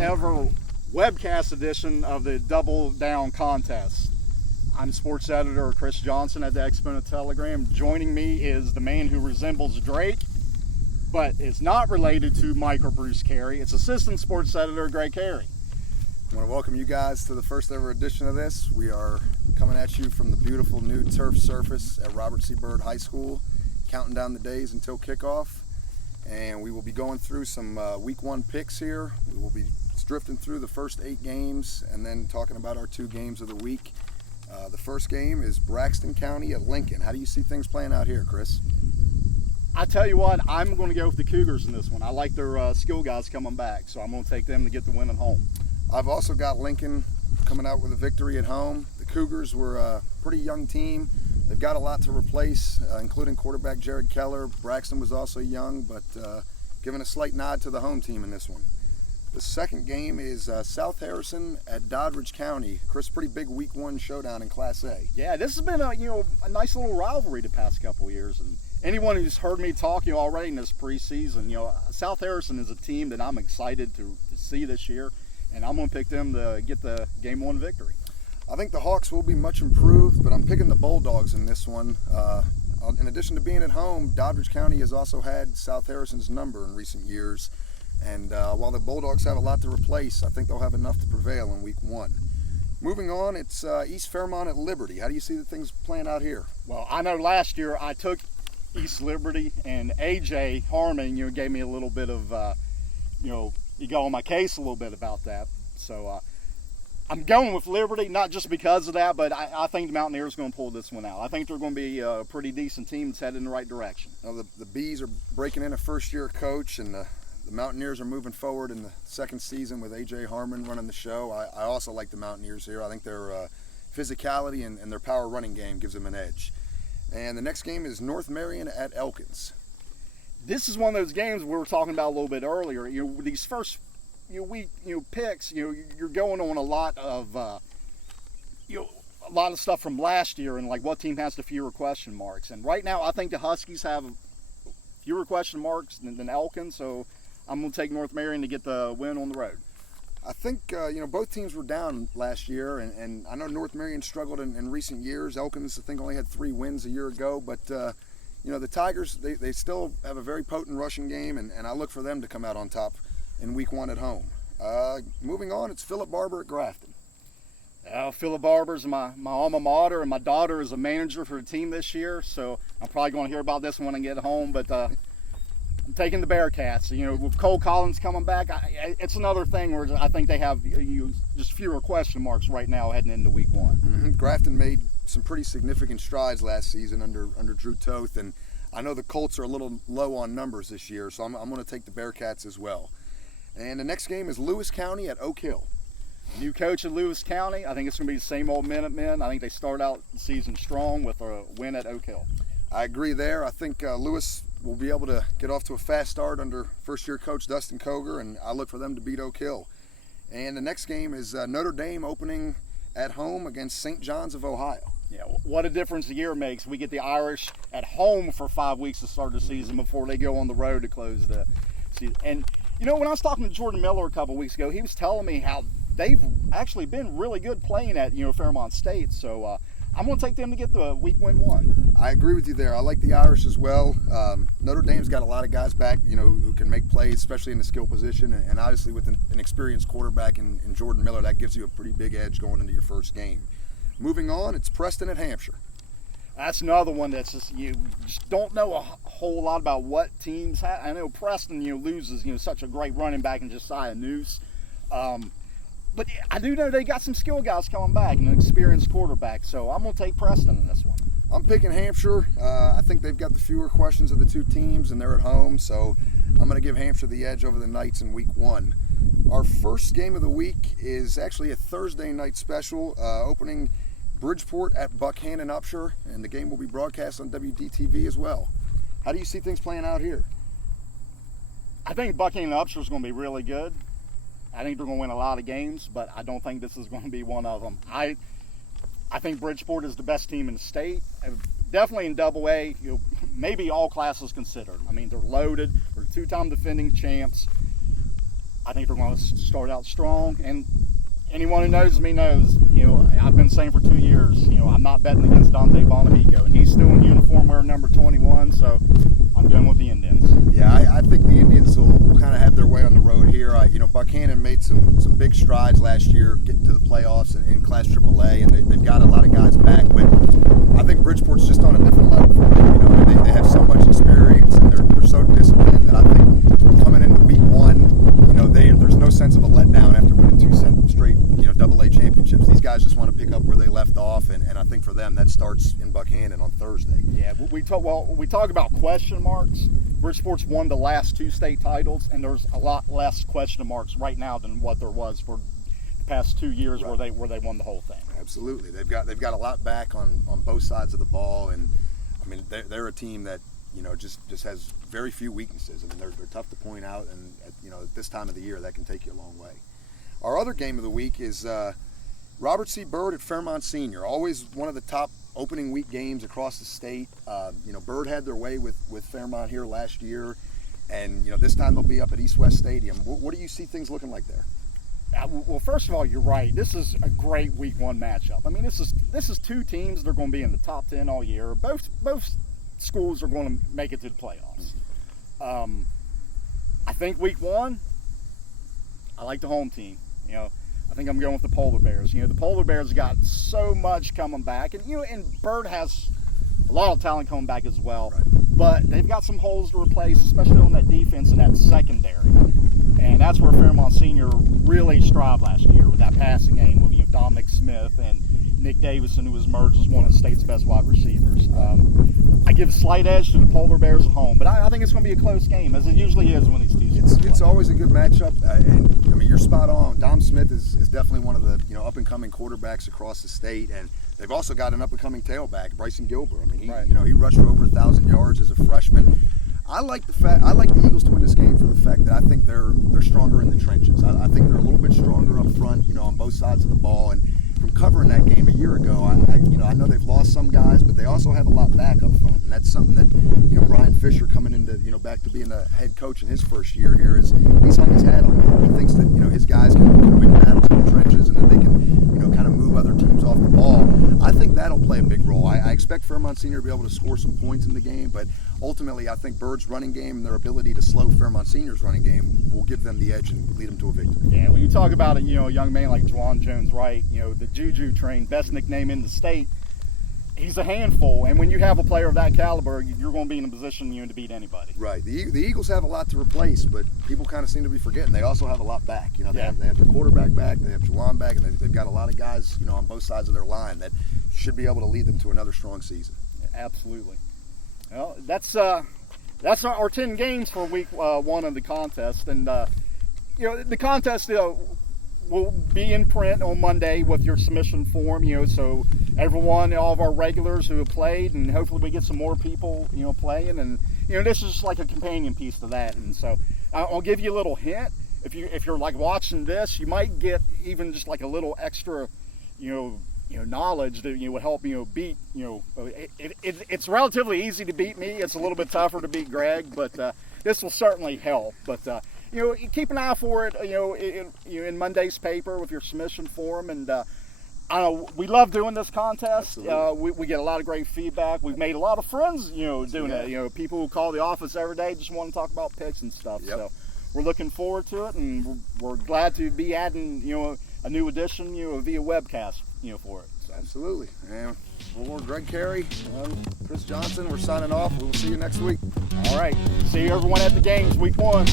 ever webcast edition of the Double Down contest. I'm sports editor Chris Johnson at the Exponent Telegram. Joining me is the man who resembles Drake, but is not related to Mike or Bruce Carey. It's assistant sports editor Greg Carey. I want to welcome you guys to the first ever edition of this. We are coming at you from the beautiful new turf surface at Robert C. Byrd High School, counting down the days until kickoff. And we will be going through some week one picks here. We will be drifting through the first 8 games and then talking about our 2 games of the week. The first game is Braxton County at Lincoln. How do you see things playing out here, Chris? I tell you what, I'm going to go with the Cougars in this one. I like their skill guys coming back, so I'm going to take them to get the win at home. I've also got Lincoln coming out with a victory at home. The Cougars were a pretty young team. They've got a lot to replace, including quarterback Jared Keller. Braxton was also young, but giving a slight nod to the home team in this one. The second game is South Harrison at Doddridge County. Chris, pretty big week 1 showdown in Class A. Yeah, this has been a nice little rivalry the past couple of years, and anyone who's heard me talk already in this preseason, South Harrison is a team that I'm excited to see this year, and I'm going to pick them to get the game 1 victory. I think the Hawks will be much improved, but I'm picking the Bulldogs in this one. In addition to being at home, Doddridge County has also had South Harrison's number in recent years. And while the Bulldogs have a lot to replace, I think they'll have enough to prevail in week 1. Moving on, it's East Fairmont at Liberty. How do you see the things playing out here? Well, I know last year I took East Liberty, and AJ Harmon, gave me a little bit of, you got on my case a little bit about that. So I'm going with Liberty, not just because of that, but I think the Mountaineers are going to pull this one out. I think they're going to be a pretty decent team that's headed in the right direction. Now, the Bees are breaking in a first-year coach, and the Mountaineers are moving forward in the second season with A.J. Harmon running the show. I also like the Mountaineers here. I think their physicality and their power running game gives them an edge. And the next game is North Marion at Elkins. This is one of those games we were talking about a little bit earlier. These first week picks, you're going on a lot of stuff from last year and like what team has the fewer question marks. And right now, I think the Huskies have fewer question marks than Elkins, so I'm going to take North Marion to get the win on the road. I think, both teams were down last year, and I know North Marion struggled in recent years. Elkins, I think, only had 3 wins a year ago, but, the Tigers, they still have a very potent rushing game, and I look for them to come out on top in week 1 at home. Moving on, it's Philip Barber at Grafton. Philip Barber's my alma mater, and my daughter is a manager for the team this year, so I'm probably going to hear about this when I get home, but I'm taking the Bearcats. With Cole Collins coming back, it's another thing where I think they have just fewer question marks right now heading into week 1. Mm-hmm. Grafton made some pretty significant strides last season under Drew Toth, and I know the Colts are a little low on numbers this year, so I'm going to take the Bearcats as well. And the next game is Lewis County at Oak Hill. New coach at Lewis County. I think it's going to be the same old Minutemen. I think they start out the season strong with a win at Oak Hill. I agree there. I think Lewis will be able to get off to a fast start under first-year coach Dustin Koger, and I look for them to beat Oak Hill. And the next game is Notre Dame opening at home against St. John's of Ohio. Yeah, what a difference a year makes. We get the Irish at home for 5 weeks to start the season before they go on the road to close the season. And, when I was talking to Jordan Miller a couple weeks ago, he was telling me how they've actually been really good playing at, Fairmont State. So I'm going to take them to get the week win 1. I agree with you there. I like the Irish as well. Notre Dame's got a lot of guys back, who can make plays, especially in the skill position. And obviously with an experienced quarterback in Jordan Miller, that gives you a pretty big edge going into your first game. Moving on, it's Preston at Hampshire. That's another one that's just, you just don't know a whole lot about what teams have. I know Preston, loses, such a great running back in Josiah Noose. But I do know they got some skill guys coming back and an experienced quarterback, so I'm going to take Preston in this one. I'm picking Hampshire. I think they've got the fewer questions of the 2 teams, and they're at home, so I'm going to give Hampshire the edge over the Knights in week 1. Our first game of the week is actually a Thursday night special, opening Bridgeport at Buckhannon Upshur, and the game will be broadcast on WDTV as well. How do you see things playing out here? I think Buckhannon Upshur is going to be really good. I think they're going to win a lot of games, but I don't think this is going to be one of them. I think Bridgeport is the best team in the state. Definitely in Double A, maybe all classes considered. I mean, they're loaded. They're 2-time defending champs. I think they're going to start out strong. And anyone who knows me knows, I've been saying for 2 years, I'm not betting against Dante Bonamico, and he's still in uniform wearing number 21, so I'm going with the Indians. Yeah, I think the Indians will kind of have their way on the road here. Buchanan made some big strides last year getting to the playoffs in Class AAA, and they've got a lot of guys back, but I think Bridgeport's just on a different level for them. They have so much experience, and they're so disciplined that I think coming into week one, there's no sense of a letdown after winning 2 straight AA championships. These guys just want to pick up where they left off, and I think for them that starts in Buchanan on Thursday. Yeah, we talk about question marks. Bridgeport's won the last 2 state titles, and there's a lot less question marks right now than what there was for the past 2 years. Right. where they won the whole thing. Absolutely, they've got a lot back on both sides of the ball, and I mean they're a team that just has very few weaknesses. I mean they're tough to point out, and at this time of the year that can take you a long way. Our other game of the week is Robert C. Byrd at Fairmont Senior. Always one of the top opening week games across the state. Byrd had their way with Fairmont here last year, and this time they'll be up at East West Stadium. What do you see things looking like there? Well, first of all, you're right. This is a great week 1 matchup. I mean, this is 2 teams that are going to be in the top 10 all year. Both schools are going to make it to the playoffs. I think week 1, I like the home team. I think I'm going with the Polar Bears. The Polar Bears got so much coming back, and Byrd has a lot of talent coming back as well. Right. But they've got some holes to replace, especially on that defense and that secondary. And that's where Fairmont Senior really strived last year with that passing game with Dominic Smith and Nick Davison, who was merged as one of the state's best wide receivers. I give a slight edge to the Polar Bears at home, but I think it's going to be a close game, as it usually is when these two schools play. It's always a good matchup, and I mean you're spot on. Dom Smith is definitely one of the up and coming quarterbacks across the state, and they've also got an up and coming tailback, Bryson Gilbert. I mean he rushed for over 1,000 yards as a freshman. I like the Eagles to win this game for the fact that I think they're stronger in the trenches. I think they're a little bit stronger up front, on both sides of the ball. And from covering that game a year ago, I know they've lost some guys, but they also have a lot back up front, and that's something that Brian Fisher coming into back to being the head coach in his first year here is he's hung his hat on that. He thinks that his guys can win battles in the trenches and that they can kind of move other teams off the ball. I think that'll play a big role. I expect Fairmont Senior to be able to score some points in the game, but ultimately I think Byrd's running game and their ability to slow Fairmont Senior's running game will give them the edge and lead them to a victory. Yeah, when you talk about it, a young man like Juwan Jones-Wright, the Juju train, best nickname in the state, he's a handful, and when you have a player of that caliber, you're going to be in a position to beat anybody. Right. The Eagles have a lot to replace, but people kind of seem to be forgetting they also have a lot back. They have their quarterback back, they have Juwan back, and they've got a lot of guys on both sides of their line that should be able to lead them to another strong season. Absolutely. Well, that's our 10 games for week 1 of the contest, and the contest will be in print on Monday with your submission form. So everyone, all of our regulars who have played, and hopefully we get some more people playing, and this is just like a companion piece to that. And so I'll give you a little hint. If you're like watching this, you might get even just like a little extra knowledge that would help beat. It's relatively easy to beat me. It's a little bit tougher to beat Greg, but this will certainly help. But keep an eye for it. In Monday's paper with your submission form, and we love doing this contest. We get a lot of great feedback. We've made a lot of friends, doing it. People who call the office every day just want to talk about picks and stuff. Yep. So we're looking forward to it, and we're glad to be adding, a new edition, via webcast, for it. So. Absolutely. And for Greg Carey, Chris Johnson, we're signing off. We'll see you next week. All right. See everyone at the games, week 1.